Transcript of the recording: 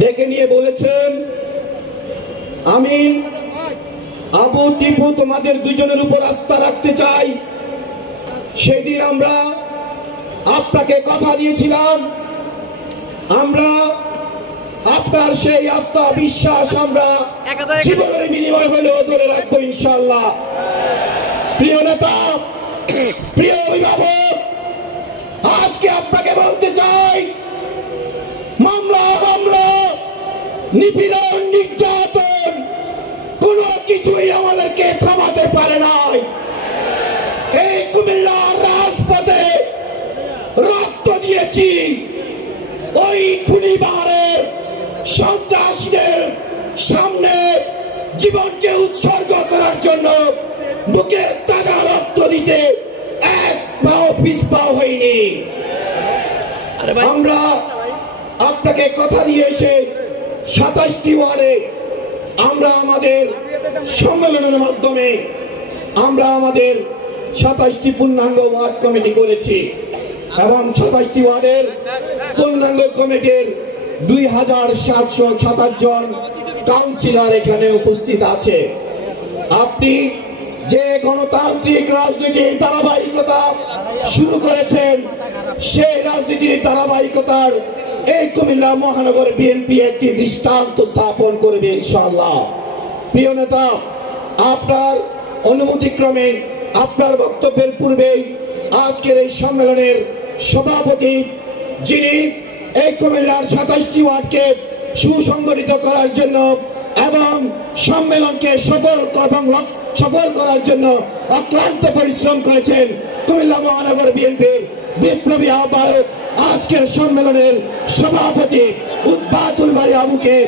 ডেকে নিয়ে বলেছেন, আমি আবু টিপু তোমাদের দুজনের উপর আস্থা রাখতে চাই। সেদিন আমরা আপনাকে কথা দিয়েছিলাম, আমরা আপনার সেই আস্থা বিশ্বাস আমরা জীবনের বিনিময় হলেও ধরে রাখবো ইনশাআল্লাহ। প্রিয় নেতা, প্রিয় অভিভাবক, আজকে আপনাকে বলতে চাই, মামলা হামলা, নিপীড়ন, নির্যাতন কোনো কিছুই আমাদেরকে থামাতে পারে নাই। এই কুমিল্লার রাজপথে রক্ত দিয়েছি ওই খুনি বাহারের সন্ত্রাসীদের সামনে জীবনকে উৎসর্গ করার জন্য। বুকের তাজা রক্ত দিতে এক পাও পিছপা হয়নি। আমরা আপনাকে কথা দিয়ে এসে 27টি ওয়ার্ডে আমরা আমাদের সম্মেলনের মাধ্যমে আমরা আমাদের 27টি পূর্ণাঙ্গ ওয়ার্ড কমিটি করেছি এবং 27টি ওয়ার্ডের পূর্ণাঙ্গ কমিটির 2727 জন কাউন্সিলর এখানে উপস্থিত আছে। আপনি যে গণতান্ত্রিক রাজনীতির ধারাবাহিকতা শুরু করেছেন, সেই রাজনীতির ধারাবাহিকতার এই কুমিল্লা মহানগর বিএনপি একটি দৃষ্টান্ত স্থাপন করবে ইনশাআল্লাহ। প্রিয় নেতা, আপনার অনুমতিক্রমে আপনার বক্তব্যের পূর্বেই আজকের এই সম্মেলনের সভাপতি, যিনি এই কুমিল্লার 27টি ওয়ার্ডকে সুসংগঠিত করার জন্য এবং সম্মেলনকে সফল করার জন্য অক্লান্ত পরিশ্রম করেছেন, কুমিল্লা মহানগর বিএনপির বিপ্লবী আহ্বায়ক, আজকের সম্মেলনের সভাপতি উদ্বাতুল বাড়ি আবুকে